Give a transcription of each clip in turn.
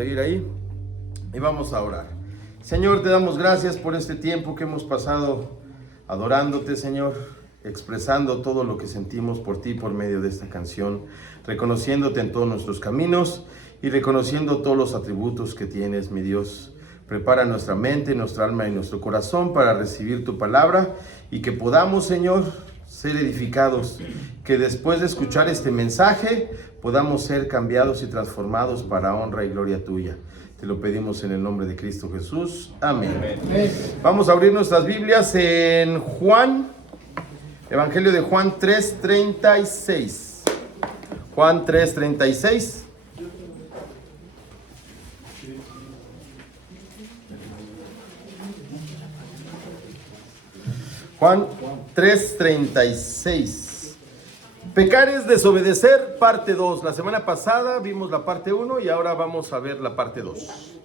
Seguir ahí y vamos a orar. Señor, te damos gracias por este tiempo que hemos pasado adorándote, Señor, expresando todo lo que sentimos por ti por medio de esta canción, reconociéndote en todos nuestros caminos y reconociendo todos los atributos que tienes, mi Dios. Prepara nuestra mente, nuestra alma y nuestro corazón para recibir tu palabra y que podamos, Señor, ser edificados, que después de escuchar este mensaje podamos ser cambiados y transformados para honra y gloria tuya. Te lo pedimos en el nombre de Cristo Jesús. Amén. Amén. Vamos a abrir nuestras Biblias en Juan, Evangelio de Juan 3:36. Juan 3:36. Juan 3:36. Pecar es desobedecer, parte 2. La semana pasada vimos la parte 1 y ahora vamos a ver la parte 2.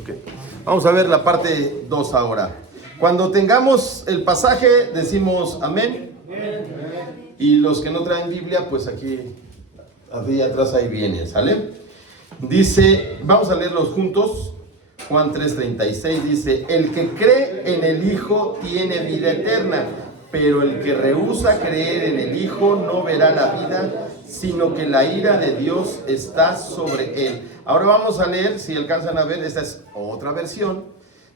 Okay. Vamos a ver la parte 2 ahora. Cuando tengamos el pasaje decimos amén. Y los que no traen Biblia, pues aquí atrás ahí viene, ¿sale? Dice, vamos a leerlos juntos. Juan 3:36 dice: el que cree en el Hijo tiene vida eterna, pero el que rehúsa creer en el Hijo no verá la vida, sino que la ira de Dios está sobre él. Ahora vamos a leer, si alcanzan a ver, esta es otra versión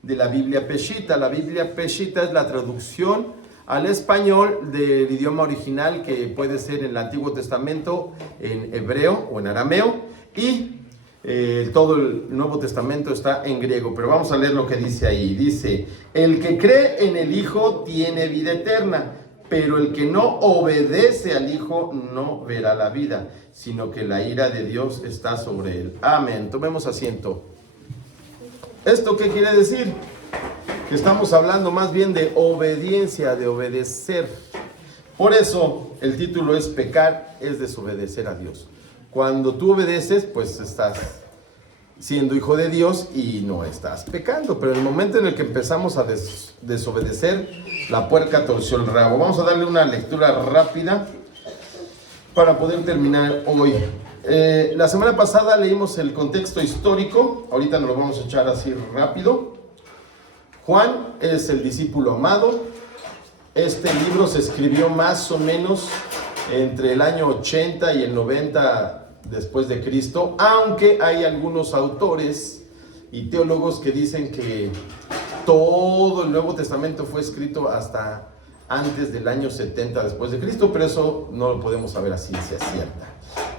de la Biblia Peshitta. La Biblia Peshitta es la traducción al español del idioma original, que puede ser en el Antiguo Testamento, en hebreo o en arameo, y todo el Nuevo Testamento está en griego, pero vamos a leer lo que dice ahí. Dice: el que cree en el Hijo tiene vida eterna, pero el que no obedece al Hijo no verá la vida, sino que la ira de Dios está sobre él. Amén. Tomemos asiento. ¿Esto qué quiere decir? Que estamos hablando más bien de obediencia, de obedecer. Por eso el título es: pecar es desobedecer a Dios. Cuando tú obedeces, pues estás siendo hijo de Dios y no estás pecando. Pero en el momento en el que empezamos a desobedecer, la puerca torció el rabo. Vamos a darle una lectura rápida para poder terminar hoy. La semana pasada leímos el contexto histórico. Ahorita nos lo vamos a echar así rápido. Juan es el discípulo amado. Este libro se escribió más o menos entre el año 80 y el 90 después de Cristo, aunque hay algunos autores y teólogos que dicen que todo el Nuevo Testamento fue escrito hasta antes del año 70 después de Cristo, pero eso no lo podemos saber a ciencia cierta.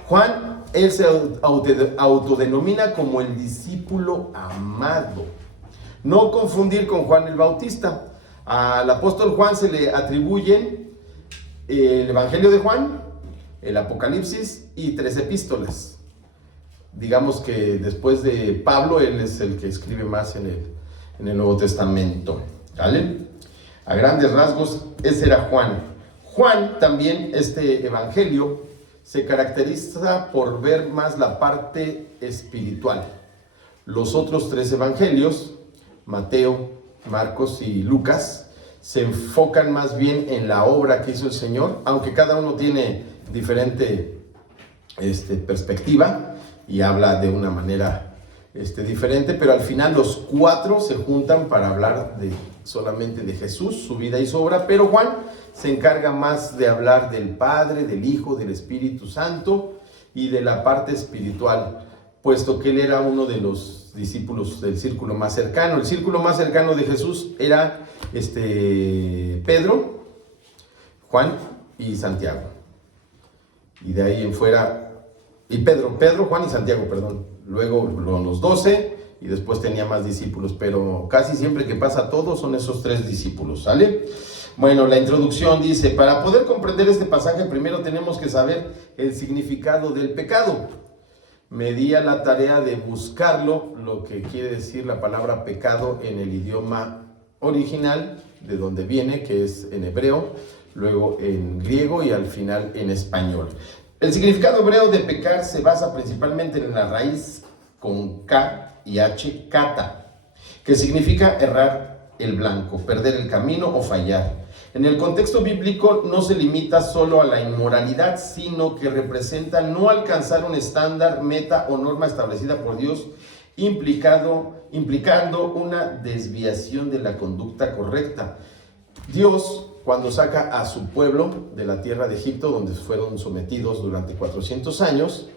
Juan, él se autodenomina como el discípulo amado. No confundir con Juan el Bautista. Al apóstol Juan se le atribuyen el Evangelio de Juan, el Apocalipsis y 3 epístolas. Digamos que después de Pablo, él es el que escribe más en el Nuevo Testamento. ¿Vale? A grandes rasgos, ese era Juan. Juan también, este Evangelio, se caracteriza por ver más la parte espiritual. Los otros 3 evangelios, Mateo, Marcos y Lucas, se enfocan más bien en la obra que hizo el Señor, aunque cada uno tiene diferente perspectiva y habla de una manera diferente, pero al final los 4 se juntan para hablar solamente de Jesús, su vida y su obra. Pero Juan se encarga más de hablar del Padre, del Hijo, del Espíritu Santo y de la parte espiritual, puesto que él era uno de los discípulos del círculo más cercano. El círculo más cercano de Jesús era Pedro, Juan y Santiago. Y de ahí en fuera, y Pedro, Juan y Santiago, perdón. Luego los 12 y después tenía más discípulos, pero casi siempre que pasa todo son esos 3 discípulos, ¿sale? Bueno, la introducción dice: para poder comprender este pasaje primero tenemos que saber el significado del pecado. Me di a la tarea de buscarlo, lo que quiere decir la palabra pecado en el idioma original, de donde viene, que es en hebreo, luego en griego y al final en español. El significado hebreo de pecar se basa principalmente en la raíz con K y H, kata, que significa errar el blanco, perder el camino o fallar. En el contexto bíblico no se limita solo a la inmoralidad, sino que representa no alcanzar un estándar, meta o norma establecida por Dios, implicando una desviación de la conducta correcta. Dios, cuando saca a su pueblo de la tierra de Egipto, donde fueron sometidos durante 400 años,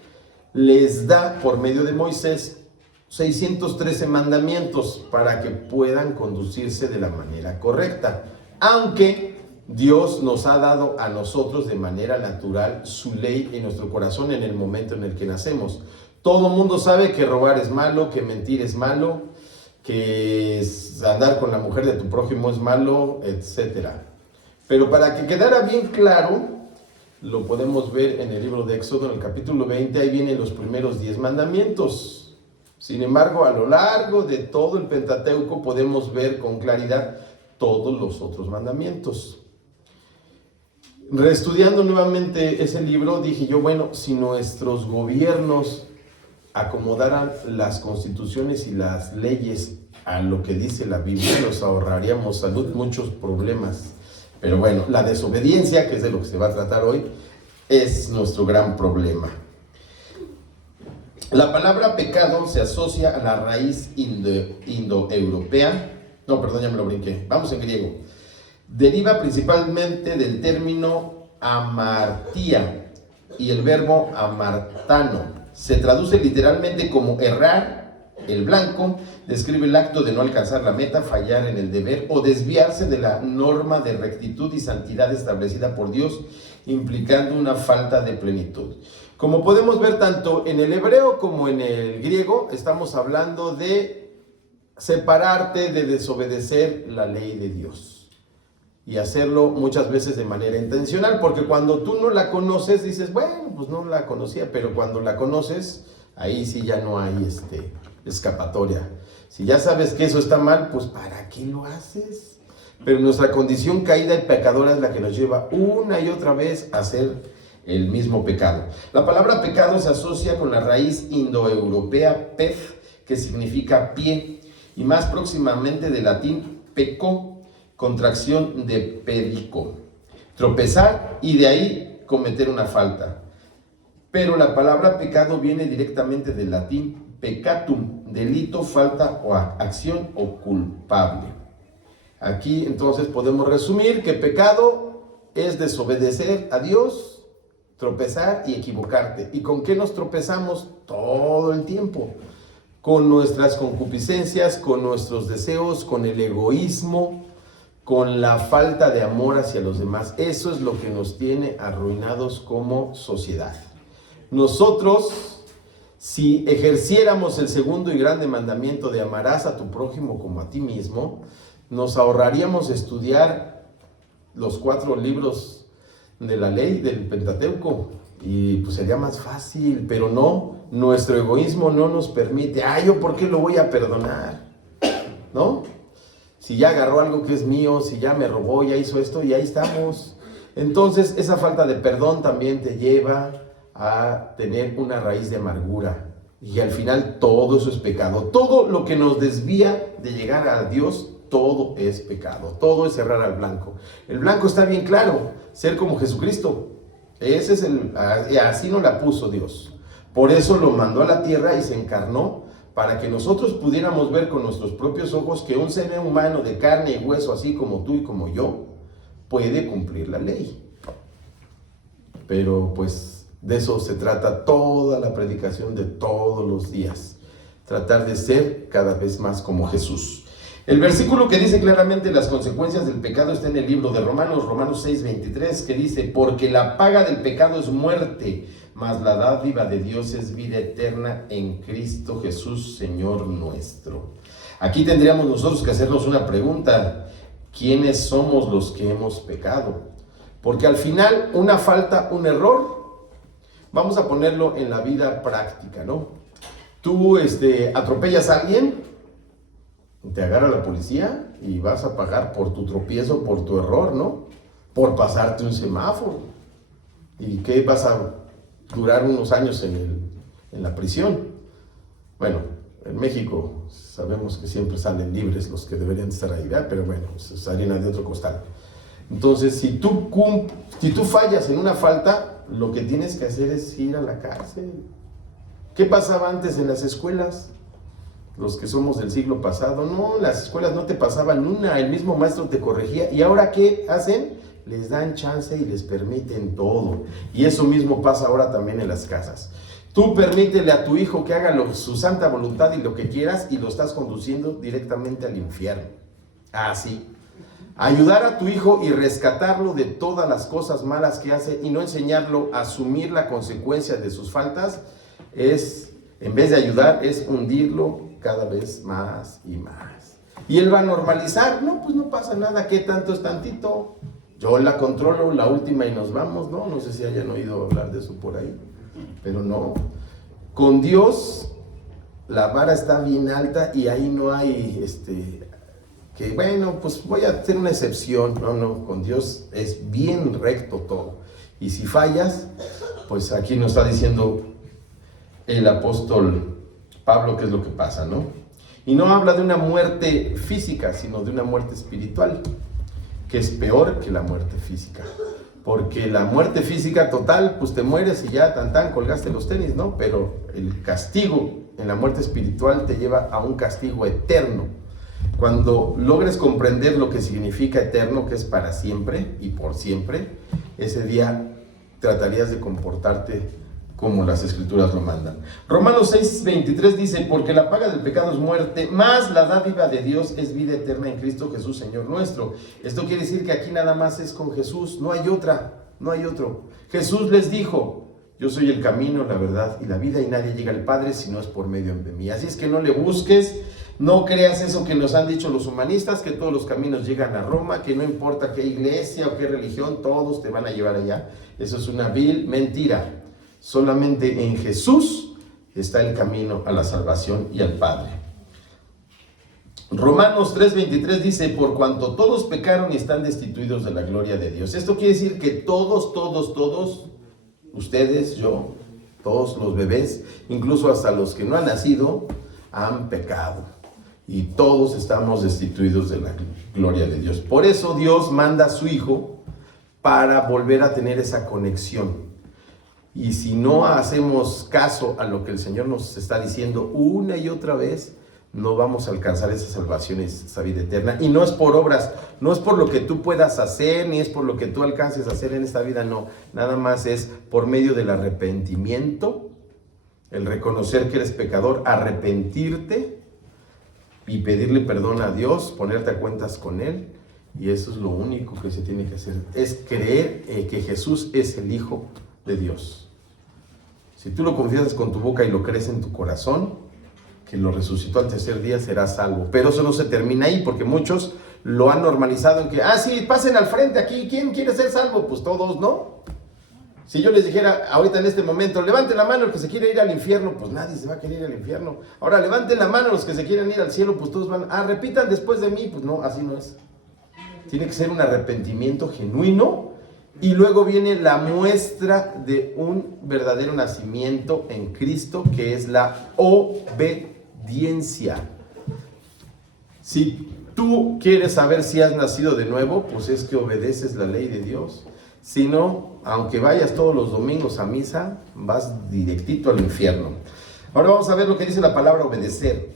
les da por medio de Moisés 613 mandamientos para que puedan conducirse de la manera correcta. Aunque Dios nos ha dado a nosotros de manera natural su ley en nuestro corazón en el momento en el que nacemos. Todo mundo sabe que robar es malo, que mentir es malo, que andar con la mujer de tu prójimo es malo, etc. Pero para que quedara bien claro, lo podemos ver en el libro de Éxodo, en el capítulo 20, ahí vienen los primeros 10 mandamientos. Sin embargo, a lo largo de todo el Pentateuco podemos ver con claridad todos los otros mandamientos. Reestudiando nuevamente ese libro, dije yo, bueno, si nuestros gobiernos acomodaran las constituciones y las leyes a lo que dice la Biblia, nos ahorraríamos muchos problemas. Pero bueno, la desobediencia, que es de lo que se va a tratar hoy, es nuestro gran problema. La palabra pecado se asocia a la raíz indoeuropea. No, perdón, ya me lo brinqué. Vamos en griego. Deriva principalmente del término amartía y el verbo amartano. Se traduce literalmente como errar. El blanco describe el acto de no alcanzar la meta, fallar en el deber o desviarse de la norma de rectitud y santidad establecida por Dios, implicando una falta de plenitud. Como podemos ver tanto en el hebreo como en el griego, estamos hablando de separarte, de desobedecer la ley de Dios. Y hacerlo muchas veces de manera intencional, porque cuando tú no la conoces, dices, bueno, pues no la conocía, pero cuando la conoces, ahí sí ya no hay escapatoria. Si ya sabes que eso está mal, pues ¿para qué lo haces? Pero nuestra condición caída y pecadora es la que nos lleva una y otra vez a hacer el mismo pecado. La palabra pecado se asocia con la raíz indoeuropea pez, que significa pie, y más próximamente del latín peco, contracción de pedico, tropezar, y de ahí cometer una falta. Pero la palabra pecado viene directamente del latín peccatum, delito, falta o acción o culpable. Aquí entonces podemos resumir que pecado es desobedecer a Dios, tropezar y equivocarte. ¿Y con qué nos tropezamos? Todo el tiempo. Con nuestras concupiscencias, con nuestros deseos, con el egoísmo, con la falta de amor hacia los demás. Eso es lo que nos tiene arruinados como sociedad. Nosotros, si ejerciéramos el segundo y grande mandamiento de amarás a tu prójimo como a ti mismo, nos ahorraríamos estudiar los 4 libros de la ley del Pentateuco y pues sería más fácil, pero no, nuestro egoísmo no nos permite. ¿Yo por qué lo voy a perdonar? ¿No? Si ya agarró algo que es mío, si ya me robó, ya hizo esto y ahí estamos. Entonces esa falta de perdón también te lleva a tener una raíz de amargura y al final todo eso es pecado. Todo lo que nos desvía de llegar a Dios, todo es pecado, todo es errar al blanco. El blanco está bien claro, ser como Jesucristo. Ese es así nos la puso Dios. Por eso lo mandó a la tierra y se encarnó para que nosotros pudiéramos ver con nuestros propios ojos que un ser humano de carne y hueso, así como tú y como yo, puede cumplir la ley. Pero pues de eso se trata toda la predicación de todos los días. Tratar de ser cada vez más como Jesús. El versículo que dice claramente las consecuencias del pecado está en el libro de Romanos 6:23, que dice, porque la paga del pecado es muerte, mas la dádiva de Dios es vida eterna en Cristo Jesús, Señor nuestro. Aquí tendríamos nosotros que hacernos una pregunta: ¿quiénes somos los que hemos pecado? Porque al final una falta, un error, vamos a ponerlo en la vida práctica, ¿no? Tú atropellas a alguien, te agarra la policía y vas a pagar por tu tropiezo, por tu error, ¿no? Por pasarte un semáforo. ¿Y qué vas a durar unos años en la prisión? Bueno, en México sabemos que siempre salen libres los que deberían estar ahí, ¿verdad? Pero bueno, es harina de otro costal. Entonces, si tú fallas en una falta, lo que tienes que hacer es ir a la cárcel. ¿Qué pasaba antes en las escuelas? Los que somos del siglo pasado, no, las escuelas no te pasaban una, el mismo maestro te corregía. ¿Y ahora qué hacen? Les dan chance y les permiten todo. Y eso mismo pasa ahora también en las casas. Tú permítele a tu hijo que haga su santa voluntad y lo que quieras, y lo estás conduciendo directamente al infierno. Así. Ayudar a tu hijo y rescatarlo de todas las cosas malas que hace y no enseñarlo a asumir la consecuencia de sus faltas es, en vez de ayudar, es hundirlo cada vez más y más. Y él va a normalizar, no, pues no pasa nada, ¿qué tanto es tantito? Yo la controlo, la última y nos vamos, ¿no? No sé si hayan oído hablar de eso por ahí, pero no. Con Dios la vara está bien alta y ahí no hay, que bueno, pues voy a hacer una excepción. No, con Dios es bien recto todo. Y si fallas, pues aquí nos está diciendo el apóstol Pablo qué es lo que pasa, ¿no? Y no habla de una muerte física, sino de una muerte espiritual, que es peor que la muerte física. Porque la muerte física total, pues te mueres y ya, colgaste los tenis, ¿no? Pero el castigo en la muerte espiritual te lleva a un castigo eterno. Cuando logres comprender lo que significa eterno, que es para siempre y por siempre, ese día tratarías de comportarte como las escrituras lo mandan. Romanos 6:23 dice, porque la paga del pecado es muerte, mas la dádiva de Dios es vida eterna en Cristo Jesús, Señor nuestro. Esto quiere decir que aquí nada más es con Jesús, no hay otro. Jesús les dijo, yo soy el camino, la verdad y la vida, y nadie llega al Padre si no es por medio de mí. Así es que no le busques, no creas eso que nos han dicho los humanistas, que todos los caminos llegan a Roma, que no importa qué iglesia o qué religión, todos te van a llevar allá. Eso es una vil mentira. Solamente en Jesús está el camino a la salvación y al Padre. Romanos 3:23 dice, por cuanto todos pecaron y están destituidos de la gloria de Dios. Esto quiere decir que todos, ustedes, yo, todos los bebés, incluso hasta los que no han nacido, han pecado. Y todos estamos destituidos de la gloria de Dios. Por eso Dios manda a su Hijo para volver a tener esa conexión. Y si no hacemos caso a lo que el Señor nos está diciendo una y otra vez, no vamos a alcanzar esa salvación y esa vida eterna. Y no es por obras, no es por lo que tú puedas hacer, ni es por lo que tú alcances a hacer en esta vida, no. Nada más es por medio del arrepentimiento, el reconocer que eres pecador, arrepentirte y pedirle perdón a Dios, ponerte a cuentas con Él. Y eso es lo único que se tiene que hacer, es creer que Jesús es el Hijo de Dios. Si tú lo confiesas con tu boca y lo crees en tu corazón, que lo resucitó al tercer día, serás salvo. Pero eso no se termina ahí, porque muchos lo han normalizado en que, sí, pasen al frente aquí, ¿quién quiere ser salvo? Pues todos, ¿no? Si yo les dijera ahorita en este momento, levanten la mano los que se quieren ir al infierno, pues nadie se va a querer ir al infierno. Ahora levanten la mano los que se quieren ir al cielo, pues todos van, repitan después de mí, pues no, así no es. Tiene que ser un arrepentimiento genuino. Y luego viene la muestra de un verdadero nacimiento en Cristo, que es la obediencia. Si tú quieres saber si has nacido de nuevo, pues es que obedeces la ley de Dios. Si no, aunque vayas todos los domingos a misa, vas directito al infierno. Ahora vamos a ver lo que dice la palabra obedecer.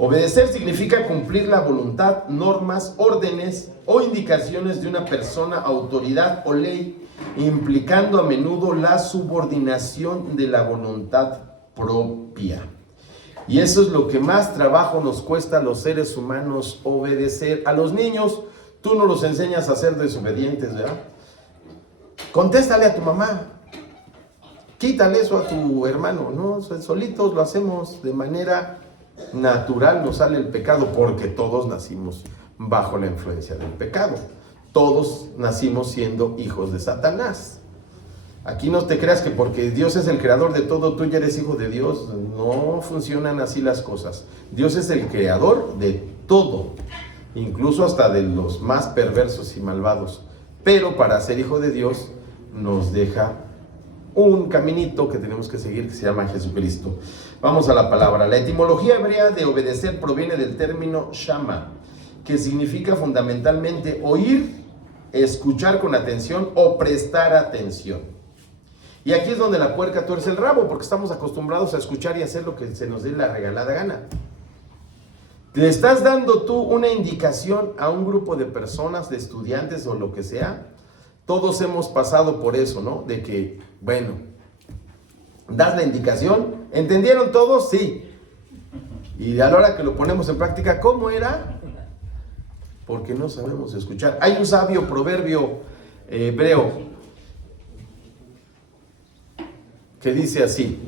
Obedecer significa cumplir la voluntad, normas, órdenes o indicaciones de una persona, autoridad o ley, implicando a menudo la subordinación de la voluntad propia. Y eso es lo que más trabajo nos cuesta a los seres humanos, obedecer. A los niños, tú no los enseñas a ser desobedientes, ¿verdad? Contéstale a tu mamá, quítale eso a tu hermano, ¿no? Solitos lo hacemos de manera natural, nos sale el pecado, porque todos nacimos bajo la influencia del pecado. Todos nacimos siendo hijos de Satanás. Aquí no te creas que porque Dios es el creador de todo, tú ya eres hijo de Dios. No funcionan así las cosas. Dios es el creador de todo, incluso hasta de los más perversos y malvados. Pero para ser hijo de Dios nos deja un caminito que tenemos que seguir, que se llama Jesucristo. Vamos a la palabra. La etimología hebrea de obedecer proviene del término shama, que significa fundamentalmente oír escuchar con atención o prestar atención. Y aquí es donde la puerca tuerce el rabo, porque estamos acostumbrados a escuchar y hacer lo que se nos dé la regalada gana. Le estás dando tú una indicación a un grupo de personas, de estudiantes o lo que sea. Todos hemos pasado por eso, ¿no? De que, bueno, das la indicación, ¿entendieron todos? Sí. Y a la hora que lo ponemos en práctica, ¿cómo era? Porque no sabemos escuchar. Hay un sabio proverbio hebreo que dice así: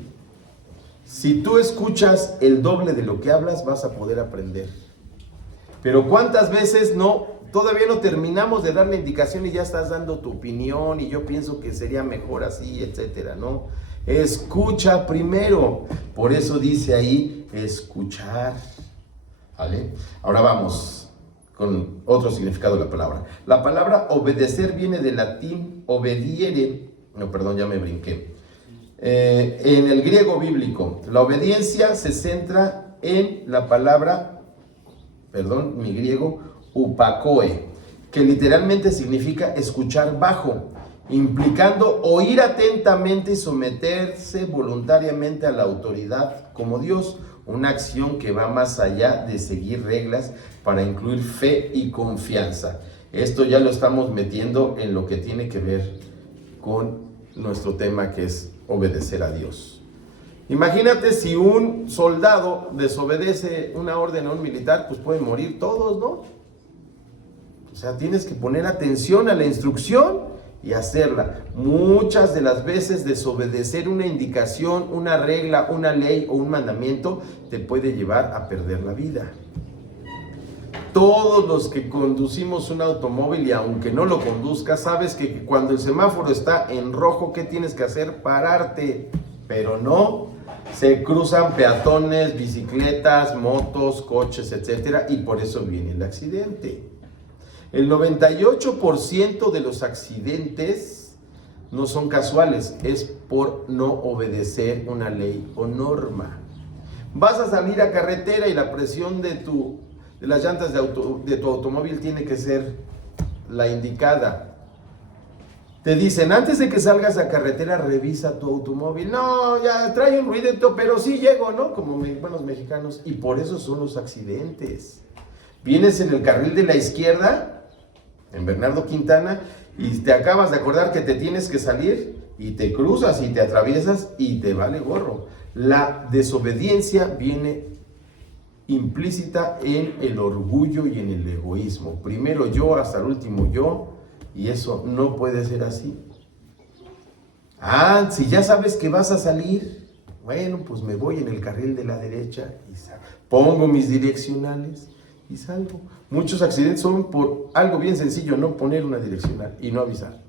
si tú escuchas el doble de lo que hablas, vas a poder aprender. Pero ¿cuántas veces todavía no terminamos de dar la indicación y ya estás dando tu opinión y yo pienso que sería mejor así, etcétera, ¿no? Escucha primero. Por eso dice ahí, escuchar. ¿Vale? Ahora vamos con otro significado de la palabra. La palabra obedecer viene del latín obediere. No, perdón, ya me brinqué. En el griego bíblico, la obediencia se centra en la palabra, mi griego, upakoe, que literalmente significa escuchar bajo, implicando oír atentamente y someterse voluntariamente a la autoridad como Dios, una acción que va más allá de seguir reglas para incluir fe y confianza. Esto ya lo estamos metiendo en lo que tiene que ver con nuestro tema, que es obedecer a Dios. Imagínate si un soldado desobedece una orden a un militar, pues pueden morir todos, ¿no? O sea, tienes que poner atención a la instrucción y hacerla. Muchas de las veces desobedecer una indicación, una regla, una ley o un mandamiento te puede llevar a perder la vida. Todos los que conducimos un automóvil, y aunque no lo conduzcas, sabes que cuando el semáforo está en rojo, ¿qué tienes que hacer? Pararte. Pero no, se cruzan peatones, bicicletas, motos, coches, etcétera, y por eso viene el accidente. El 98% de los accidentes no son casuales, es por no obedecer una ley o norma. Vas a salir a carretera y la presión de las llantas de tu automóvil tiene que ser la indicada. Te dicen, antes de que salgas a carretera, revisa tu automóvil. No, ya trae un ruidito, pero sí llego, ¿no? Como buenos mexicanos. Y por eso son los accidentes. Vienes en el carril de la izquierda, en Bernardo Quintana, y te acabas de acordar que te tienes que salir, y te cruzas y te atraviesas y te vale gorro. La desobediencia viene implícita en el orgullo y en el egoísmo. Primero yo, hasta el último yo, y eso no puede ser así. Si ya sabes que vas a salir, bueno, pues me voy en el carril de la derecha y pongo mis direccionales y salgo. Muchos accidentes son por algo bien sencillo, no poner una direccional y no avisar.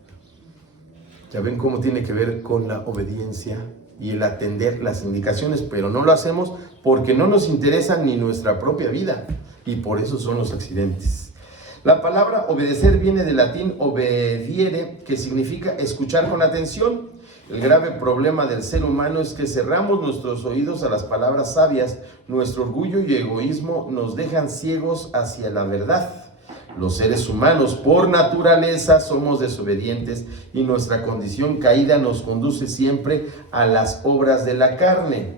Ya ven cómo tiene que ver con la obediencia y el atender las indicaciones, pero no lo hacemos porque no nos interesa ni nuestra propia vida, y por eso son los accidentes. La palabra obedecer viene del latín obediere, que significa escuchar con atención. El grave problema del ser humano es que cerramos nuestros oídos a las palabras sabias. Nuestro orgullo y egoísmo nos dejan ciegos hacia la verdad. Los seres humanos, por naturaleza, somos desobedientes y nuestra condición caída nos conduce siempre a las obras de la carne,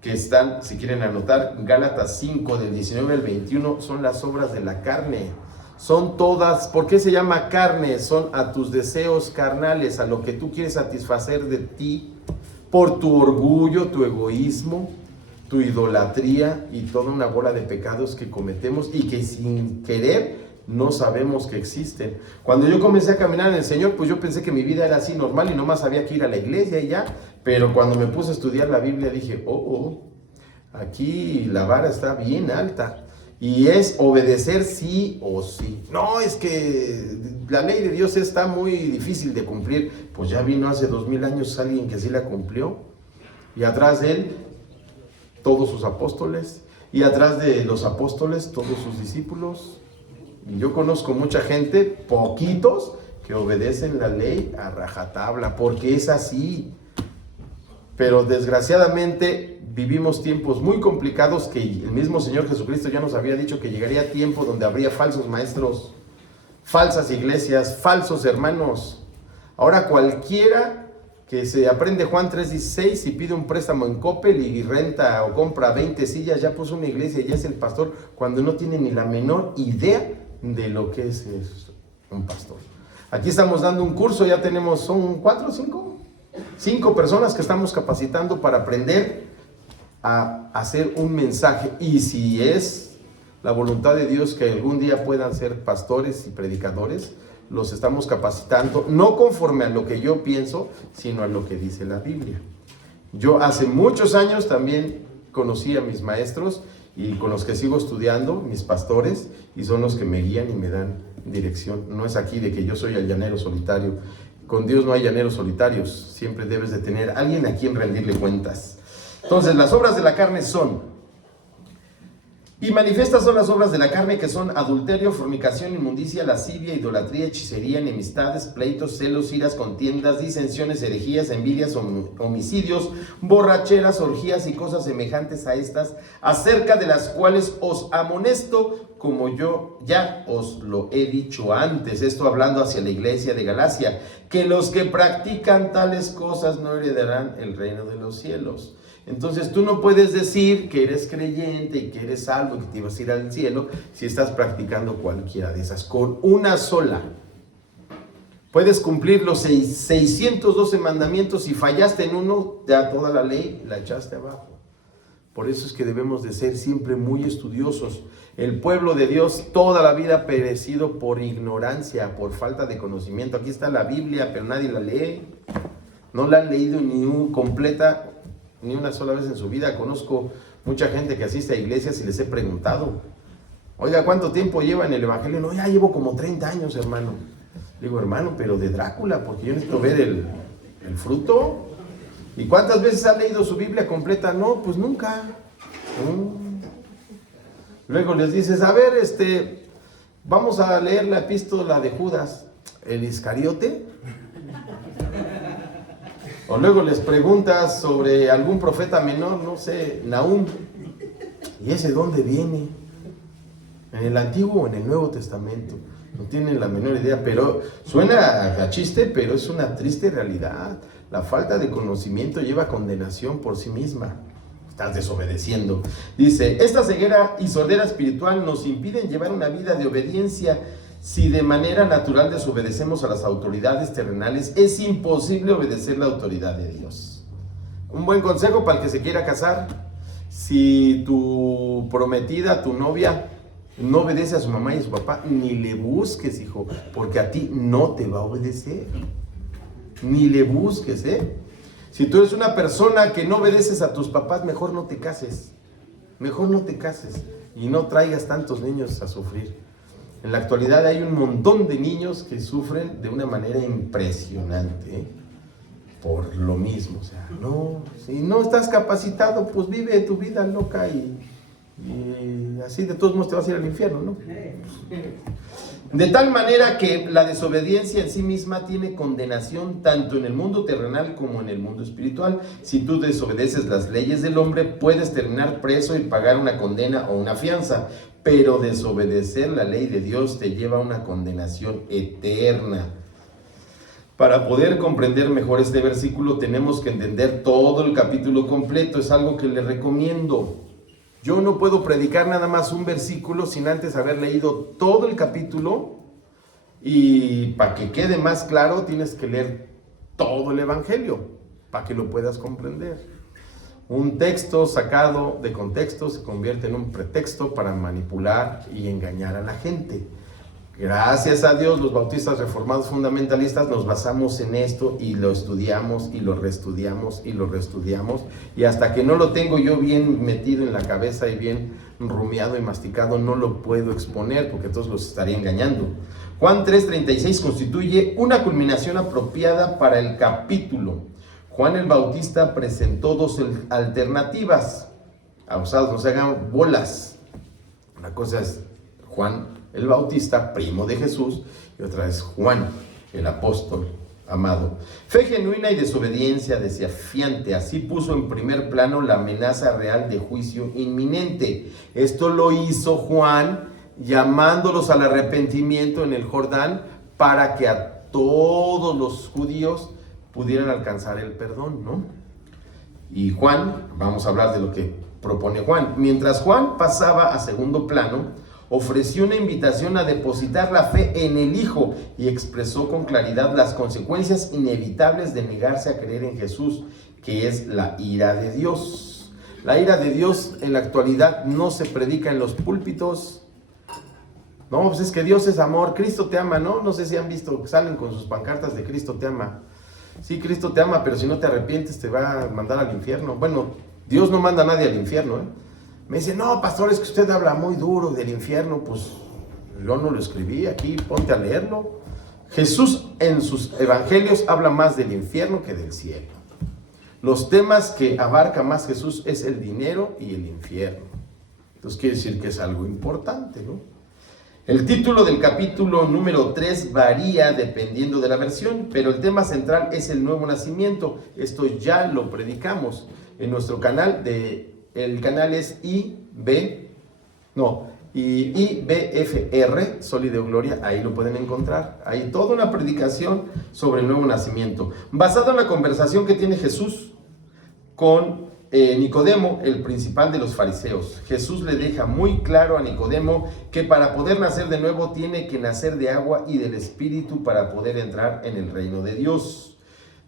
que están, si quieren anotar, Gálatas 5, del 19 al 21, son las obras de la carne. Son todas, ¿por qué se llama carne? Son a tus deseos carnales, a lo que tú quieres satisfacer de ti, por tu orgullo, tu egoísmo, tu idolatría y toda una bola de pecados que cometemos y que sin querer no sabemos que existen. Cuando yo comencé a caminar en el Señor, pues yo pensé que mi vida era así normal y nomás había que ir a la iglesia y ya. Pero cuando me puse a estudiar la Biblia dije, aquí la vara está bien alta. Y es obedecer sí o sí. No, es que la ley de Dios está muy difícil de cumplir. Pues ya vino hace 2000 años alguien que sí la cumplió. Y atrás de él, todos sus apóstoles. Y atrás de los apóstoles, todos sus discípulos. Y yo conozco mucha gente, poquitos, que obedecen la ley a rajatabla, porque es así. Pero desgraciadamente vivimos tiempos muy complicados que el mismo Señor Jesucristo ya nos había dicho que llegaría tiempo donde habría falsos maestros, falsas iglesias, falsos hermanos. Ahora cualquiera que se aprende Juan 3:16 y pide un préstamo en Coppel y renta o compra 20 sillas, ya puso una iglesia y ya es el pastor, cuando no tiene ni la menor idea de lo que es un pastor. Aquí estamos dando un curso, ya tenemos, ¿son 4 o 5? 5 personas que estamos capacitando para aprender a hacer un mensaje. Y si es la voluntad de Dios que algún día puedan ser pastores y predicadores, los estamos capacitando, no conforme a lo que yo pienso, sino a lo que dice la Biblia. Yo hace muchos años también conocí a mis maestros y con los que sigo estudiando, mis pastores, y son los que me guían y me dan dirección. No es aquí de que yo soy el llanero solitario. Con Dios no hay llaneros solitarios. Siempre debes de tener a alguien a quien rendirle cuentas. Entonces, las obras de la carne son... Y manifiestas son las obras de la carne, que son adulterio, fornicación, inmundicia, lascivia, idolatría, hechicería, enemistades, pleitos, celos, iras, contiendas, disensiones, herejías, envidias, homicidios, borracheras, orgías y cosas semejantes a estas, acerca de las cuales os amonesto, como yo ya os lo he dicho antes. Esto hablando hacia la iglesia de Galacia, que los que practican tales cosas no heredarán el reino de los cielos. Entonces tú no puedes decir que eres creyente y que eres salvo y que te ibas a ir al cielo si estás practicando cualquiera de esas. Con una sola puedes cumplir los 612 mandamientos. Si fallaste en uno, ya toda la ley la echaste abajo. Por eso es que debemos de ser siempre muy estudiosos. El pueblo de Dios toda la vida ha perecido por ignorancia, por falta de conocimiento. Aquí está la Biblia, pero nadie la lee. No la han leído completa ni una sola vez en su vida. Conozco mucha gente que asiste a iglesias y les he preguntado, oiga, ¿cuánto tiempo lleva en el evangelio? No, ya llevo como 30 años, hermano. Digo, hermano, pero de Drácula, porque yo necesito ver el fruto. ¿Y cuántas veces ha leído su Biblia completa? No, pues nunca. Luego les dices, a ver, vamos a leer la epístola de Judas, el Iscariote. O luego les preguntas sobre algún profeta menor, no sé, Nahum. ¿Y ese dónde viene? ¿En el Antiguo o en el Nuevo Testamento? No tienen la menor idea, pero suena a chiste, pero es una triste realidad. La falta de conocimiento lleva condenación por sí misma. Estás desobedeciendo. Dice, esta ceguera y sordera espiritual nos impiden llevar una vida de obediencia. Si de manera natural desobedecemos a las autoridades terrenales, es imposible obedecer la autoridad de Dios. Un buen consejo para el que se quiera casar: si tu prometida, tu novia, no obedece a su mamá y a su papá, ni le busques, hijo, porque a ti no te va a obedecer. Ni le busques, Si tú eres una persona que no obedeces a tus papás, mejor no te cases. Mejor no te cases y no traigas tantos niños a sufrir. En la actualidad hay un montón de niños que sufren de una manera impresionante, por lo mismo. O sea, no, si no estás capacitado, pues vive tu vida loca y así de todos modos te vas a ir al infierno, ¿no? De tal manera que la desobediencia en sí misma tiene condenación tanto en el mundo terrenal como en el mundo espiritual. Si tú desobedeces las leyes del hombre, puedes terminar preso y pagar una condena o una fianza, pero desobedecer la ley de Dios te lleva a una condenación eterna. Para poder comprender mejor este versículo tenemos que entender todo el capítulo completo. Es algo que les recomiendo. Yo no puedo predicar nada más un versículo sin antes haber leído todo el capítulo, y para que quede más claro tienes que leer todo el evangelio para que lo puedas comprender. Un texto sacado de contexto se convierte en un pretexto para manipular y engañar a la gente. Gracias a Dios, los bautistas reformados fundamentalistas nos basamos en esto y lo estudiamos y lo reestudiamos y lo reestudiamos, y hasta que no lo tengo yo bien metido en la cabeza y bien rumiado y masticado, no lo puedo exponer porque entonces los estaría engañando. Juan 3:36 constituye una culminación apropiada para el capítulo. Juan el Bautista presentó dos alternativas. Abusados, no se hagan bolas. Una cosa es Juan el Bautista, primo de Jesús, y otra es Juan, el apóstol amado. Fe genuina y desobediencia desafiante. Así puso en primer plano la amenaza real de juicio inminente. Esto lo hizo Juan llamándolos al arrepentimiento en el Jordán para que a todos los judíos pudieran alcanzar el perdón, ¿no? Y Juan, vamos a hablar de lo que propone Juan. Mientras Juan pasaba a segundo plano, ofreció una invitación a depositar la fe en el Hijo y expresó con claridad las consecuencias inevitables de negarse a creer en Jesús, que es la ira de Dios. La ira de Dios en la actualidad no se predica en los púlpitos. No, pues es que Dios es amor, Cristo te ama, ¿no? No sé si han visto que salen con sus pancartas de Cristo te ama. Sí, Cristo te ama, pero si no te arrepientes te va a mandar al infierno. Bueno, Dios no manda a nadie al infierno, ¿eh? Me dice, no, pastor, es que usted habla muy duro del infierno. Pues yo no lo escribí aquí, ponte a leerlo. Jesús en sus evangelios habla más del infierno que del cielo. Los temas que abarca más Jesús es el dinero y el infierno. Entonces quiere decir que es algo importante, ¿no? El título del capítulo número 3 varía dependiendo de la versión, pero el tema central es el nuevo nacimiento. Esto ya lo predicamos en nuestro canal. El canal es IBFR, Sol y de Gloria. Ahí lo pueden encontrar. Hay toda una predicación sobre el nuevo nacimiento, basado en la conversación que tiene Jesús con Nicodemo, el principal de los fariseos. Jesús le deja muy claro a Nicodemo que para poder nacer de nuevo tiene que nacer de agua y del Espíritu para poder entrar en el reino de Dios.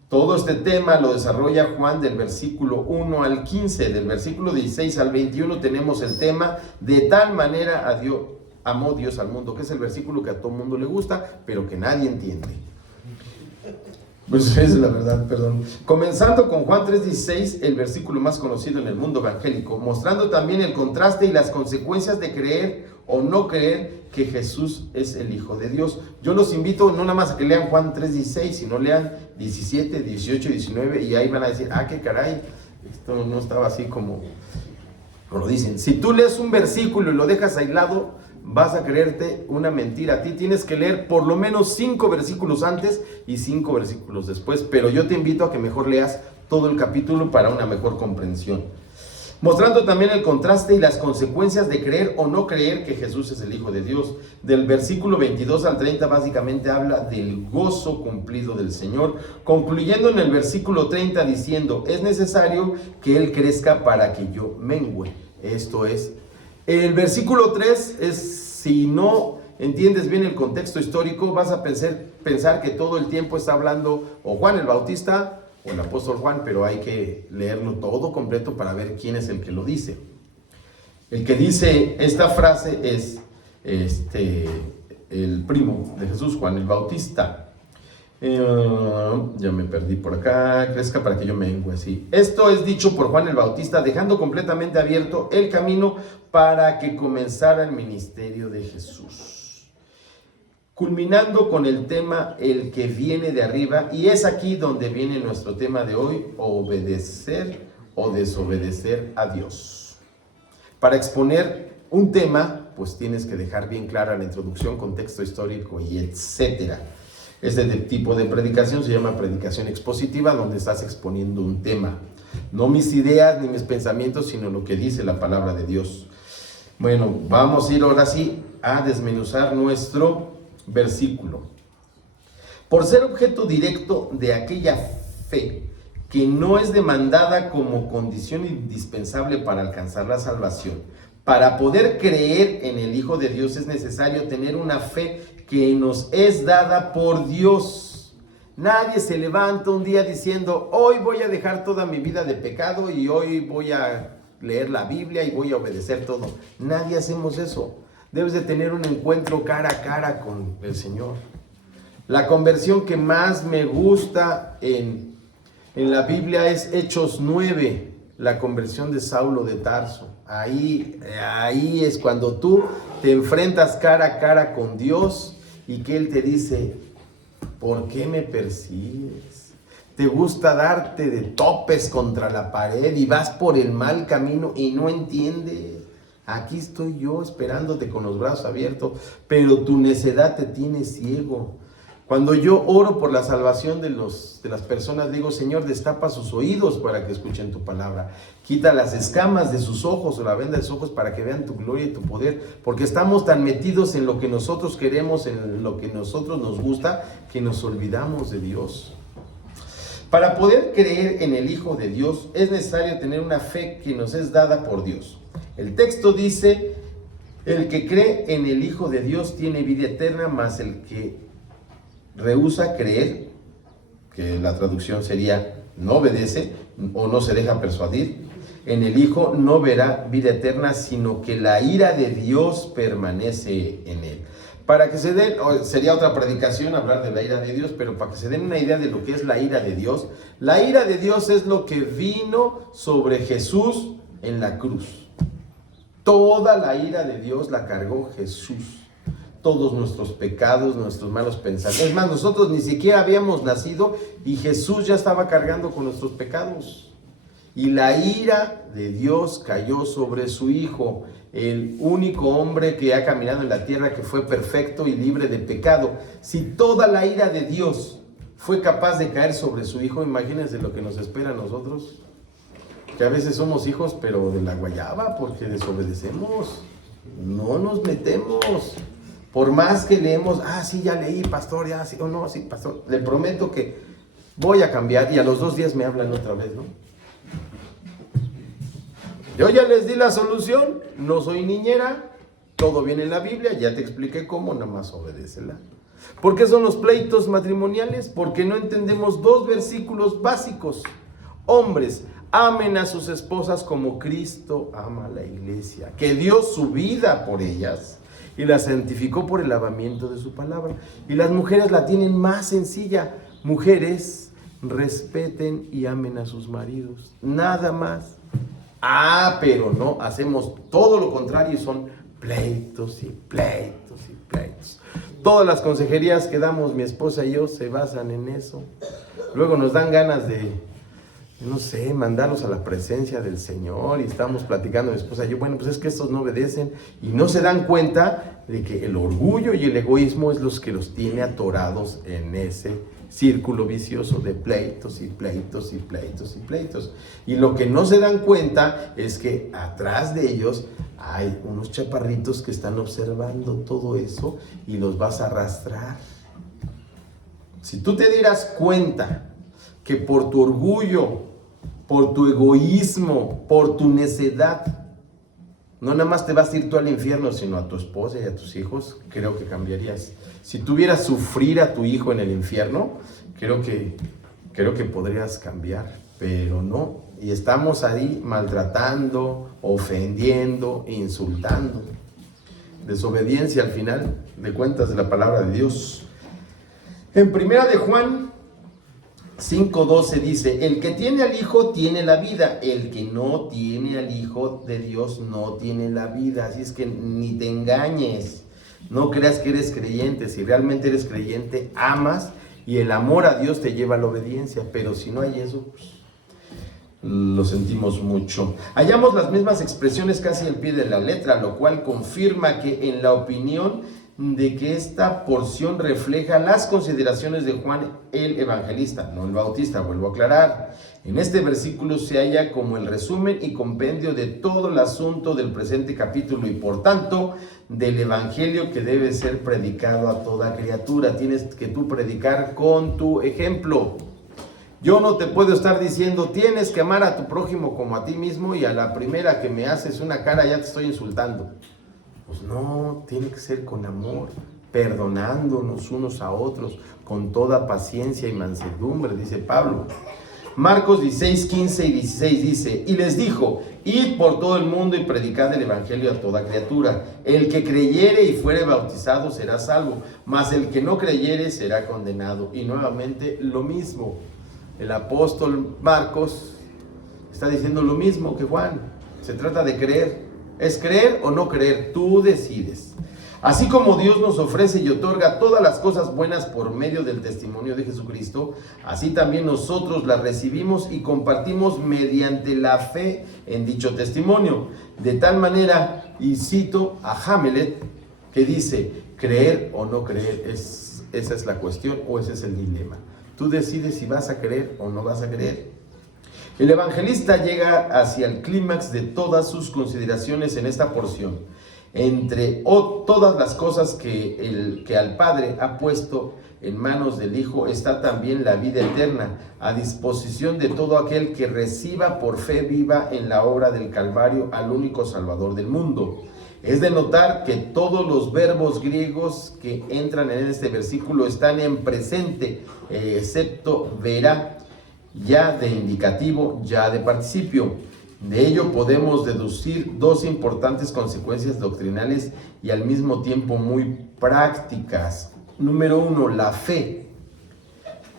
Todo este tema lo desarrolla Juan del versículo 1 al 15. Del versículo 16 al 21 tenemos el tema de tal manera amó Dios al mundo, que es el versículo que a todo mundo le gusta, pero que nadie entiende. Pues esa es la verdad, perdón. Comenzando con Juan 3:16, el versículo más conocido en el mundo evangélico, mostrando también el contraste y las consecuencias de creer o no creer que Jesús es el Hijo de Dios. Yo los invito no nada más a que lean Juan 3:16, sino lean 17, 18, 19 y ahí van a decir, qué caray, esto no estaba así como lo dicen. Si tú lees un versículo y lo dejas aislado, vas a creerte una mentira. A ti tienes que leer por lo menos 5 versículos antes y 5 versículos después, pero yo te invito a que mejor leas todo el capítulo para una mejor comprensión. Mostrando también el contraste y las consecuencias de creer o no creer que Jesús es el Hijo de Dios. Del versículo 22 al 30 básicamente habla del gozo cumplido del Señor, concluyendo en el versículo 30 diciendo, es necesario que Él crezca para que yo mengüe. Esto es, el versículo 3 es, si no entiendes bien el contexto histórico, vas a pensar que todo el tiempo está hablando o Juan el Bautista o el apóstol Juan, pero hay que leerlo todo completo para ver quién es el que lo dice. El que dice esta frase es el primo de Jesús, Juan el Bautista. Ya me perdí por acá. Crezca para que yo mengüe, así. Esto es dicho por Juan el Bautista, dejando completamente abierto el camino para que comenzara el ministerio de Jesús, culminando con el tema el que viene de arriba. Y es aquí donde viene nuestro tema de hoy: obedecer o desobedecer a Dios. Para exponer un tema, pues tienes que dejar bien clara la introducción, contexto histórico y etcétera. Este tipo de predicación se llama predicación expositiva, donde estás exponiendo un tema. No mis ideas ni mis pensamientos, sino lo que dice la palabra de Dios. Bueno, vamos a ir ahora sí a desmenuzar nuestro versículo. Por ser objeto directo de aquella fe que no es demandada como condición indispensable para alcanzar la salvación, para poder creer en el Hijo de Dios es necesario tener una fe que nos es dada por Dios. Nadie se levanta un día diciendo, hoy voy a dejar toda mi vida de pecado y hoy voy a leer la Biblia y voy a obedecer todo. Nadie hacemos eso. Debes de tener un encuentro cara a cara con el Señor. La conversión que más me gusta en la Biblia es Hechos 9, la conversión de Saulo de Tarso. Ahí es cuando tú te enfrentas cara a cara con Dios y que Él te dice, ¿por qué me persigues? ¿Te gusta darte de topes contra la pared y vas por el mal camino y no entiendes? Aquí estoy yo esperándote con los brazos abiertos, pero tu necedad te tiene ciego. Cuando yo oro por la salvación de las personas, digo, Señor, destapa sus oídos para que escuchen tu palabra. Quita las escamas de sus ojos o la venda de sus ojos para que vean tu gloria y tu poder. Porque estamos tan metidos en lo que nosotros queremos, en lo que nosotros nos gusta, que nos olvidamos de Dios. Para poder creer en el Hijo de Dios es necesario tener una fe que nos es dada por Dios. El texto dice, el que cree en el Hijo de Dios tiene vida eterna, mas el que rehúsa creer, que la traducción sería no obedece o no se deja persuadir, en el Hijo no verá vida eterna, sino que la ira de Dios permanece en él. Para que se den, sería otra predicación hablar de la ira de Dios, pero para que se den una idea de lo que es la ira de Dios es lo que vino sobre Jesús en la cruz. Toda la ira de Dios la cargó Jesús. Todos nuestros pecados, nuestros malos pensamientos. Es más, nosotros ni siquiera habíamos nacido y Jesús ya estaba cargando con nuestros pecados. Y la ira de Dios cayó sobre su Hijo, el único hombre que ha caminado en la tierra que fue perfecto y libre de pecado. Si toda la ira de Dios fue capaz de caer sobre su Hijo, imagínense lo que nos espera a nosotros. Que a veces somos hijos, pero de la guayaba, porque desobedecemos. No nos metemos. Por más que leemos, sí, ya leí, pastor, ya, sí, o no, sí, pastor, le prometo que voy a cambiar, y a los 2 días me hablan otra vez, ¿no? Yo ya les di la solución, no soy niñera, todo viene en la Biblia, ya te expliqué cómo, nada más obedécela. ¿Por qué son los pleitos matrimoniales? Porque no entendemos 2 versículos básicos. Hombres, amen a sus esposas como Cristo ama a la iglesia, que dio su vida por ellas y la santificó por el lavamiento de su palabra. Y las mujeres la tienen más sencilla. Mujeres, respeten y amen a sus maridos. Nada más. Pero no, hacemos todo lo contrario y son pleitos y pleitos y pleitos. Todas las consejerías que damos mi esposa y yo se basan en eso. Luego nos dan ganas de, no sé, mandarlos a la presencia del Señor y estamos platicando mi esposa y yo, bueno, pues es que estos no obedecen y no se dan cuenta de que el orgullo y el egoísmo es los que los tiene atorados en ese círculo vicioso de pleitos y pleitos y pleitos y pleitos. Y lo que no se dan cuenta es que atrás de ellos hay unos chaparritos que están observando todo eso y los vas a arrastrar. Si tú te dieras cuenta que por tu orgullo, por tu egoísmo, por tu necedad, no nada más te vas a ir tú al infierno, sino a tu esposa y a tus hijos, creo que cambiarías. Si tuvieras sufrir a tu hijo en el infierno, creo que podrías cambiar, pero no. Y estamos ahí maltratando, ofendiendo, insultando. Desobediencia al final de cuentas de la palabra de Dios. En 1 de Juan 5:12 dice, el que tiene al Hijo tiene la vida, el que no tiene al Hijo de Dios no tiene la vida. Así es que ni te engañes, no creas que eres creyente. Si realmente eres creyente, amas y el amor a Dios te lleva a la obediencia, pero si no hay eso, pues, lo sentimos mucho. Hallamos las mismas expresiones casi al pie de la letra, lo cual confirma que en la opinión de que esta porción refleja las consideraciones de Juan el Evangelista, no el Bautista, vuelvo a aclarar. En este versículo se halla como el resumen y compendio de todo el asunto del presente capítulo y por tanto del Evangelio que debe ser predicado a toda criatura. Tienes que tú predicar con tu ejemplo. Yo no te puedo estar diciendo tienes que amar a tu prójimo como a ti mismo y a la primera que me haces una cara ya te estoy insultando. Pues no, tiene que ser con amor, perdonándonos unos a otros, con toda paciencia y mansedumbre, dice Pablo. Marcos 16, 15 y 16 dice, y les dijo, id por todo el mundo y predicad el evangelio a toda criatura. El que creyere y fuere bautizado será salvo, mas el que no creyere será condenado. Y nuevamente lo mismo. El apóstol Marcos está diciendo lo mismo que Juan. Se trata de creer. ¿Es creer o no creer? Tú decides. Así como Dios nos ofrece y otorga todas las cosas buenas por medio del testimonio de Jesucristo, así también nosotros las recibimos y compartimos mediante la fe en dicho testimonio. De tal manera, y cito a Hamlet, que dice, creer o no creer es esa es la cuestión o ese es el dilema. Tú decides si vas a creer o no vas a creer. El evangelista llega hacia el clímax de todas sus consideraciones en esta porción. Entre todas las cosas que al Padre ha puesto en manos del Hijo está también la vida eterna, a disposición de todo aquel que reciba por fe viva en la obra del Calvario al único Salvador del mundo. Es de notar que todos los verbos griegos que entran en este versículo están en presente, excepto verá, ya de indicativo, ya de participio. De ello podemos deducir dos importantes consecuencias doctrinales y al mismo tiempo muy prácticas. Número 1, la fe,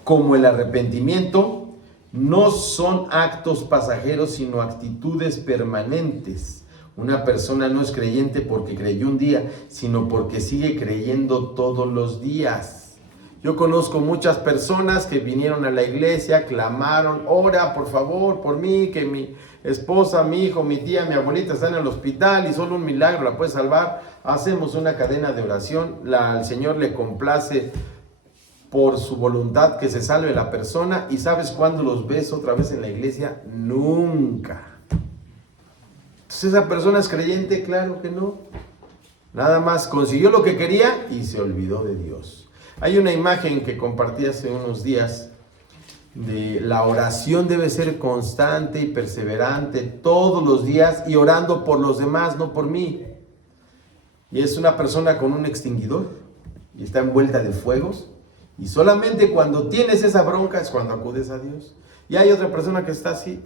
como el arrepentimiento, no son actos pasajeros, sino actitudes permanentes. Una persona no es creyente porque creyó un día, sino porque sigue creyendo todos los días. Yo conozco muchas personas que vinieron a la iglesia, clamaron, ora por favor por mí, que mi esposa, mi hijo, mi tía, mi abuelita están en el hospital y solo un milagro la puede salvar. Hacemos una cadena de oración, al Señor le complace por su voluntad que se salve la persona. ¿Y sabes cuándo los ves otra vez en la iglesia? Nunca. Entonces, ¿esa persona es creyente? Claro que no. Nada más consiguió lo que quería y se olvidó de Dios. Hay una imagen que compartí hace unos días de la oración debe ser constante y perseverante todos los días y orando por los demás, no por mí. Y es una persona con un extinguidor y está envuelta de fuegos y solamente cuando tienes esa bronca es cuando acudes a Dios. Y hay otra persona que está así,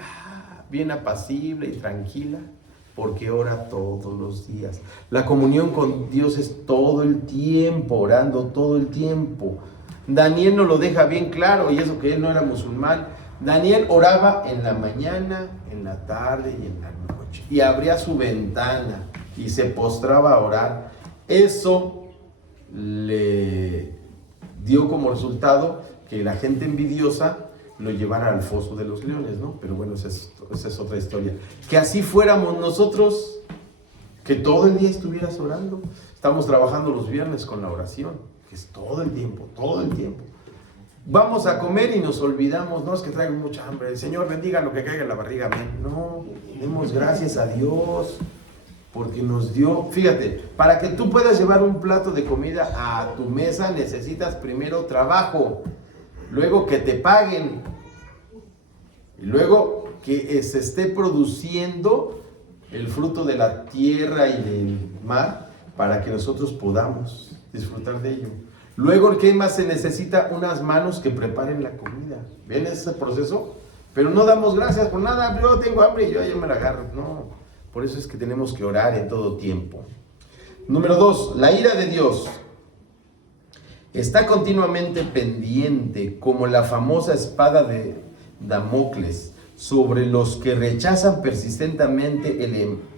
bien apacible y tranquila, porque ora todos los días. La comunión con Dios es todo el tiempo, orando todo el tiempo. Daniel nos lo deja bien claro, y eso que él no era musulmán. Daniel oraba en la mañana, en la tarde y en la noche. Y abría su ventana y se postraba a orar. Eso le dio como resultado que la gente envidiosa lo llevara al foso de los leones, ¿no? Pero bueno, esa es otra historia. Que así fuéramos nosotros, que todo el día estuvieras orando. Estamos trabajando los viernes con la oración, que es todo el tiempo, todo el tiempo. Vamos a comer y nos olvidamos, no es que traigo mucha hambre, el Señor bendiga lo que caiga en la barriga, amén. No, demos gracias a Dios, porque nos dio, fíjate, para que tú puedas llevar un plato de comida a tu mesa necesitas primero trabajo, luego que te paguen, y luego que se esté produciendo el fruto de la tierra y del mar para que nosotros podamos disfrutar de ello. Luego, ¿qué más se necesita? Unas manos que preparen la comida. ¿Ven ese proceso? Pero no damos gracias por nada. Yo tengo hambre y yo me la agarro. No, por eso es que tenemos que orar en todo tiempo. Número 2, la ira de Dios está continuamente pendiente, como la famosa espada de Damocles, sobre los que rechazan persistentemente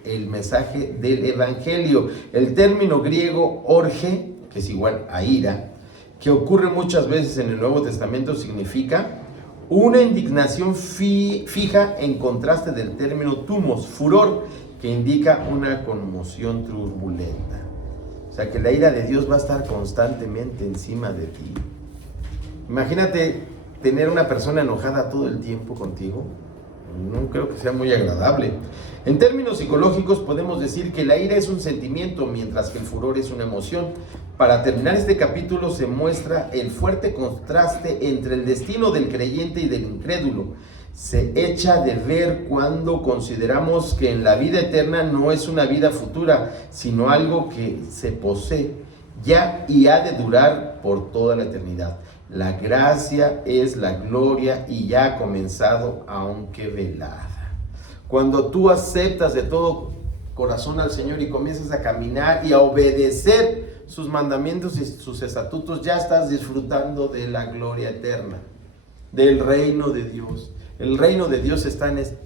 el mensaje del Evangelio. El término griego orge, que es igual a ira, que ocurre muchas veces en el Nuevo Testamento, significa una indignación fija en contraste del término thumos, furor, que indica una conmoción turbulenta. O sea que la ira de Dios va a estar constantemente encima de ti. Imagínate tener una persona enojada todo el tiempo contigo. No creo que sea muy agradable. En términos psicológicos podemos decir que la ira es un sentimiento, mientras que el furor es una emoción. Para terminar este capítulo se muestra el fuerte contraste entre el destino del creyente y del incrédulo. Se echa de ver cuando consideramos que en la vida eterna no es una vida futura, sino algo que se posee ya y ha de durar por toda la eternidad. La gracia es la gloria y ya ha comenzado, aunque velada. Cuando tú aceptas de todo corazón al Señor y comienzas a caminar y a obedecer sus mandamientos y sus estatutos, ya estás disfrutando de la gloria eterna, del reino de Dios. El reino de Dios está en esta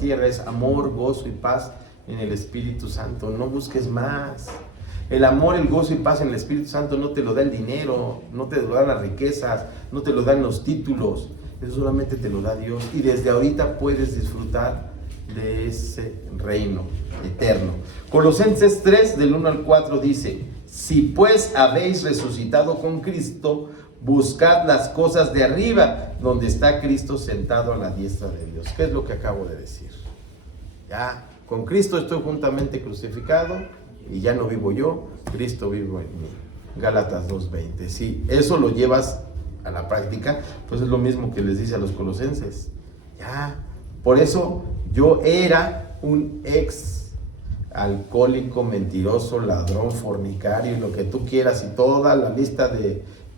tierra, es amor, gozo y paz en el Espíritu Santo. No busques más. El amor, el gozo y paz en el Espíritu Santo no te lo da el dinero, no te lo dan las riquezas, no te lo dan los títulos. Eso solamente te lo da Dios. Y desde ahorita puedes disfrutar de ese reino eterno. Colosenses 3, del 1 al 4 dice: si pues habéis resucitado con Cristo, buscad las cosas de arriba, donde está Cristo sentado a la diestra de Dios. ¿Qué es lo que acabo de decir? Ya, con Cristo estoy juntamente crucificado y ya no vivo yo, Cristo vive en mí. Gálatas 2:20. Si eso lo llevas a la práctica, pues es lo mismo que les dice a los colosenses. Ya, por eso yo era un ex alcohólico, mentiroso, ladrón, fornicario, lo que tú quieras, y toda la lista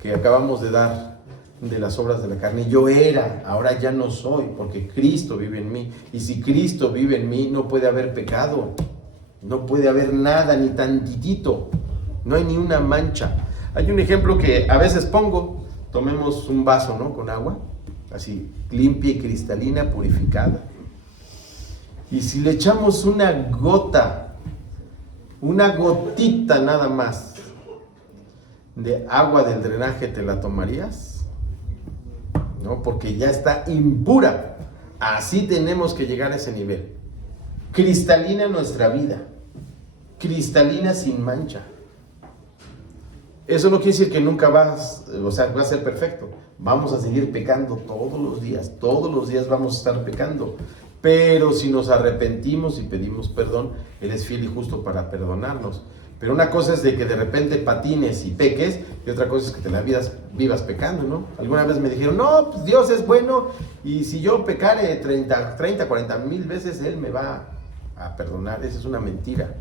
que acabamos de dar de las obras de la carne. Yo era, ahora ya no soy, porque Cristo vive en mí. Y si Cristo vive en mí, no puede haber pecado, no puede haber nada, ni tantitito, no hay ni una mancha. Hay un ejemplo que a veces pongo: tomemos un vaso, ¿no?, con agua, así limpia y cristalina, purificada, y si le echamos una gota, una gotita nada más de agua del drenaje, ¿te la tomarías? No, porque ya está impura. Así tenemos que llegar a ese nivel. Cristalina nuestra vida, cristalina, sin mancha. Eso no quiere decir que nunca va a ser perfecto. Vamos a seguir pecando todos los días vamos a estar pecando. Pero si nos arrepentimos y pedimos perdón, Él es fiel y justo para perdonarnos. Pero una cosa es de que de repente patines y peques, y otra cosa es que te la vivas pecando, ¿no? Alguna vez me dijeron: no, pues Dios es bueno, y si yo pecare 30, 40 mil veces, Él me va a perdonar. Esa es una mentira.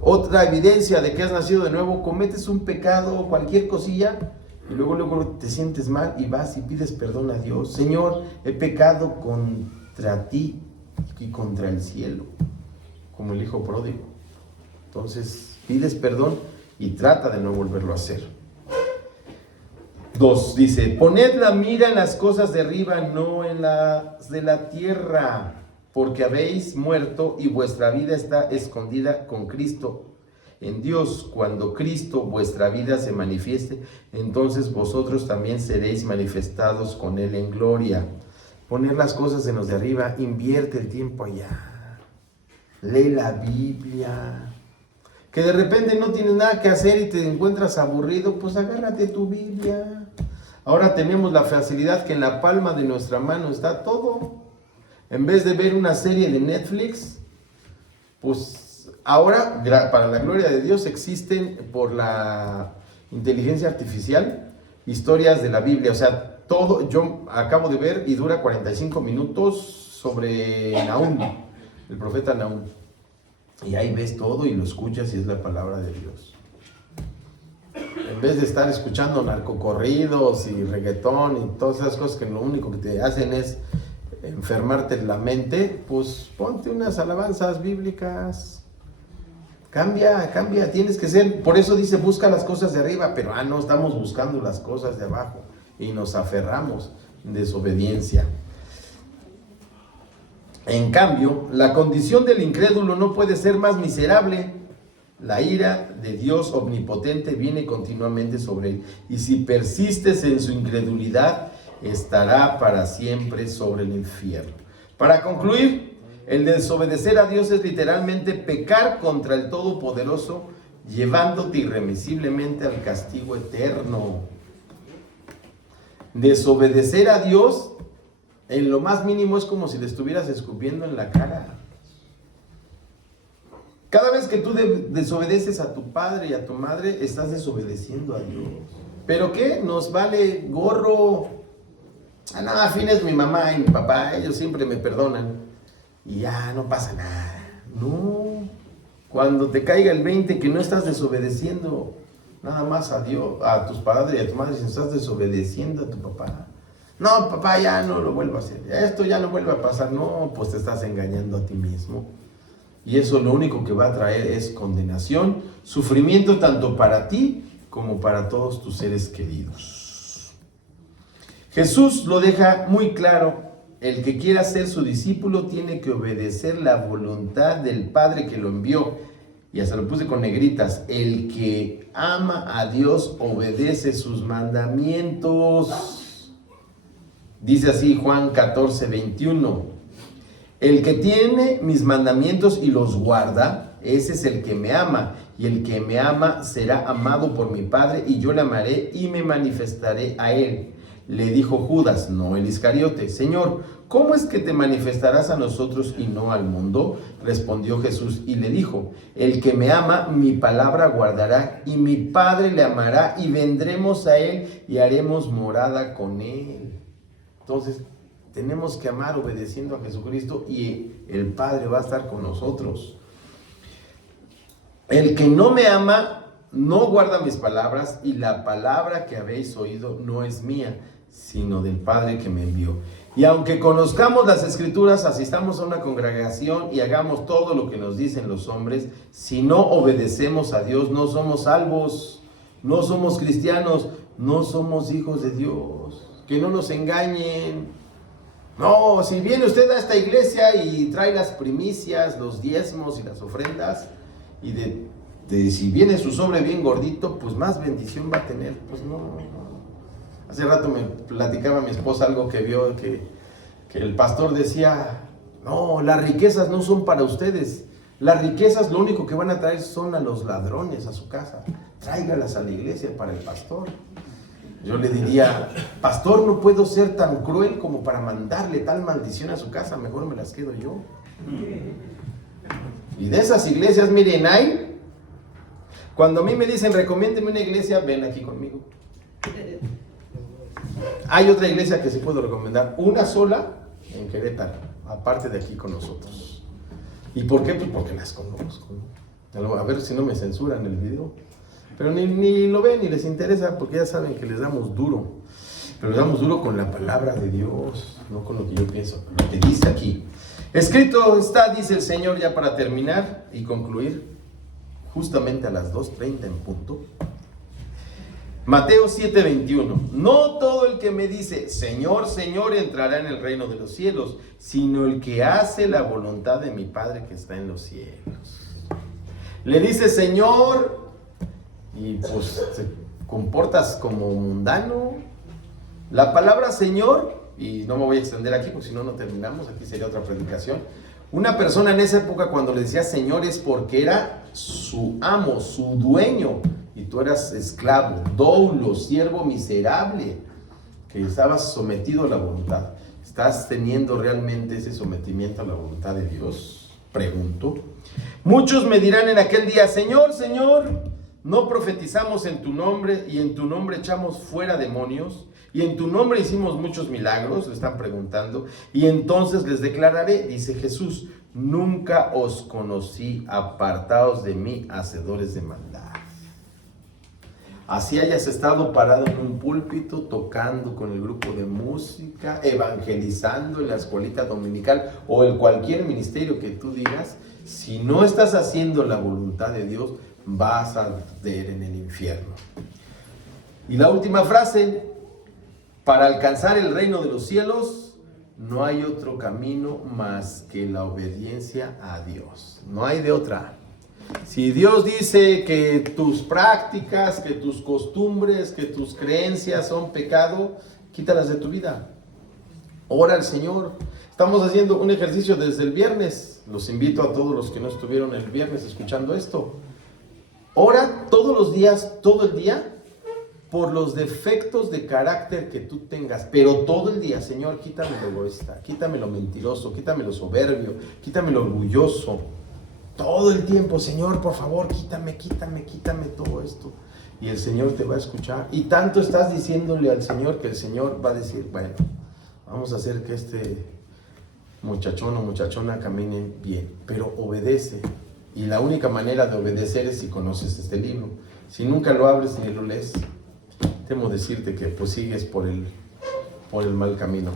Otra evidencia de que has nacido de nuevo: cometes un pecado, cualquier cosilla, y luego te sientes mal y vas y pides perdón a Dios. Señor, he pecado contra ti y contra el cielo, como el hijo pródigo. Entonces pides perdón y trata de no volverlo a hacer. 2, dice: poned la mira en las cosas de arriba, no en las de la tierra, porque habéis muerto y vuestra vida está escondida con Cristo en Dios. Cuando Cristo, vuestra vida, se manifieste, entonces vosotros también seréis manifestados con Él en gloria. Poner las cosas en los de arriba, invierte el tiempo allá. Lee la Biblia. Que de repente no tienes nada que hacer y te encuentras aburrido, pues agárrate tu Biblia. Ahora tenemos la facilidad que en la palma de nuestra mano está todo. En vez de ver una serie de Netflix, pues ahora, para la gloria de Dios, existen por la inteligencia artificial historias de la Biblia. O sea, todo, yo acabo de ver y dura 45 minutos sobre Nahum, el profeta Nahum. Y ahí ves todo y lo escuchas y es la palabra de Dios. En vez de estar escuchando narcocorridos y reggaetón y todas esas cosas que lo único que te hacen es enfermarte la mente, pues ponte unas alabanzas bíblicas. Cambia, tienes que ser. Por eso dice: busca las cosas de arriba, pero no estamos buscando las cosas de abajo y nos aferramos en desobediencia. En cambio, la condición del incrédulo no puede ser más miserable. La ira de Dios omnipotente viene continuamente sobre él, y si persistes en su incredulidad, estará para siempre sobre el infierno. Para concluir, el desobedecer a Dios es literalmente pecar contra el Todopoderoso, llevándote irremisiblemente al castigo eterno. Desobedecer a Dios, en lo más mínimo, es como si le estuvieras escupiendo en la cara. Cada vez que tú desobedeces a tu padre y a tu madre, estás desobedeciendo a Dios. ¿Pero qué? Nos vale gorro. No, a fin es mi mamá y mi papá, ellos siempre me perdonan y ya no pasa nada. No, cuando te caiga el 20 que no estás desobedeciendo nada más a Dios, a tus padres y a tu madre, sino estás desobedeciendo a tu papá. No, papá, ya no lo vuelvo a hacer, esto ya no vuelve a pasar. No, pues te estás engañando a ti mismo. Y eso lo único que va a traer es condenación, sufrimiento tanto para ti como para todos tus seres queridos. Jesús lo deja muy claro: el que quiera ser su discípulo tiene que obedecer la voluntad del Padre que lo envió. Y hasta lo puse con negritas: el que ama a Dios obedece sus mandamientos. Dice así Juan 14:21: El que tiene mis mandamientos y los guarda, ese es el que me ama. Y el que me ama será amado por mi Padre, y yo le amaré y me manifestaré a él. Le dijo Judas, no el Iscariote: Señor, ¿cómo es que te manifestarás a nosotros y no al mundo? Respondió Jesús y le dijo: el que me ama, mi palabra guardará, y mi Padre le amará, y vendremos a él y haremos morada con él. Entonces, tenemos que amar obedeciendo a Jesucristo, y el Padre va a estar con nosotros. El que no me ama no guarda mis palabras, y la palabra que habéis oído no es mía, sino del Padre que me envió. Y aunque conozcamos las Escrituras, asistamos a una congregación y hagamos todo lo que nos dicen los hombres, si no obedecemos a Dios, no somos salvos, no somos cristianos, no somos hijos de Dios. Que no nos engañen. No, si viene usted a esta iglesia y trae las primicias, los diezmos y las ofrendas, y si viene su sobre bien gordito, pues más bendición va a tener. Pues no. Hace rato me platicaba mi esposa algo que vio, que el pastor decía: no, las riquezas no son para ustedes. Las riquezas lo único que van a traer son a los ladrones a su casa. Tráigalas a la iglesia para el pastor. Yo le diría: pastor, no puedo ser tan cruel como para mandarle tal maldición a su casa, mejor me las quedo yo. Y de esas iglesias, miren, hay, cuando a mí me dicen recomiéndeme una iglesia, ven aquí conmigo. Hay otra iglesia que sí puedo recomendar, una sola en Querétaro, aparte de aquí con nosotros. ¿Y por qué? Pues porque las conozco. A ver si no me censuran el video. Pero ni lo ven ni les interesa, porque ya saben que les damos duro. Pero les damos duro con la palabra de Dios, no con lo que yo pienso, lo que dice aquí. Escrito está, dice el Señor, ya para terminar y concluir, justamente a las 2:30 en punto. Mateo 7:21. No todo el que me dice Señor, Señor entrará en el reino de los cielos, sino el que hace la voluntad de mi Padre que está en los cielos. Le dice Señor y pues te comportas como mundano. La palabra Señor, y no me voy a extender aquí porque si no, no terminamos, aquí sería otra predicación. Una persona en esa época cuando le decía Señor es porque era su amo, su dueño, y tú eras esclavo, doulo, siervo miserable, que estabas sometido a la voluntad. ¿Estás teniendo realmente ese sometimiento a la voluntad de Dios? Pregunto. Muchos me dirán en aquel día: Señor, Señor, ¿no profetizamos en tu nombre y en tu nombre echamos fuera demonios? Y en tu nombre hicimos muchos milagros, le están preguntando. Y entonces les declararé, dice Jesús: nunca os conocí, apartaos de mí, hacedores de maldad. Así hayas estado parado en un púlpito, tocando con el grupo de música, evangelizando en la escuelita dominical o en cualquier ministerio que tú digas, si no estás haciendo la voluntad de Dios, vas a arder en el infierno. Y la última frase: para alcanzar el reino de los cielos no hay otro camino más que la obediencia a Dios. No hay de otra. Si Dios dice que tus prácticas, que tus costumbres, que tus creencias son pecado, quítalas de tu vida. Ora al Señor. Estamos haciendo un ejercicio desde el viernes. Los invito a todos los que no estuvieron el viernes escuchando esto. Ora todos los días, todo el día, por los defectos de carácter que tú tengas, pero todo el día: Señor, quítame lo egoísta, quítame lo mentiroso, quítame lo soberbio, quítame lo orgulloso. Todo el tiempo: Señor, por favor, quítame todo esto. Y el Señor te va a escuchar. Y tanto estás diciéndole al Señor que el Señor va a decir: bueno, vamos a hacer que este muchachón o muchachona camine bien, pero obedece. Y la única manera de obedecer es si conoces este libro. Si nunca lo abres ni lo lees, temo decirte que pues sigues por el mal camino.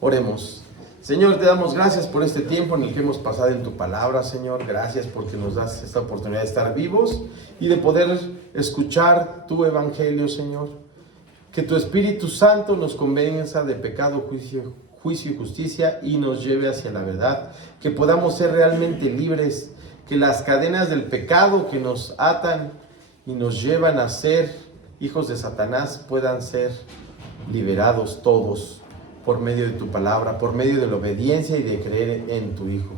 Oremos. Señor, te damos gracias por este tiempo en el que hemos pasado en tu palabra, Señor. Gracias porque nos das esta oportunidad de estar vivos y de poder escuchar tu evangelio, Señor. Que tu Espíritu Santo nos convenza de pecado, juicio y justicia y nos lleve hacia la verdad. Que podamos ser realmente libres. Que las cadenas del pecado que nos atan y nos llevan a ser hijos de Satanás puedan ser liberados todos por medio de tu palabra, por medio de la obediencia y de creer en tu Hijo.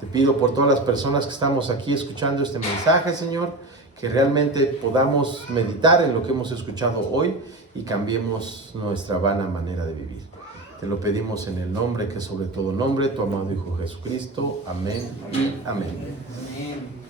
Te pido por todas las personas que estamos aquí escuchando este mensaje, Señor, que realmente podamos meditar en lo que hemos escuchado hoy y cambiemos nuestra vana manera de vivir. Te lo pedimos en el nombre que es sobre todo nombre, tu amado Hijo Jesucristo. Amén y amén. Amén.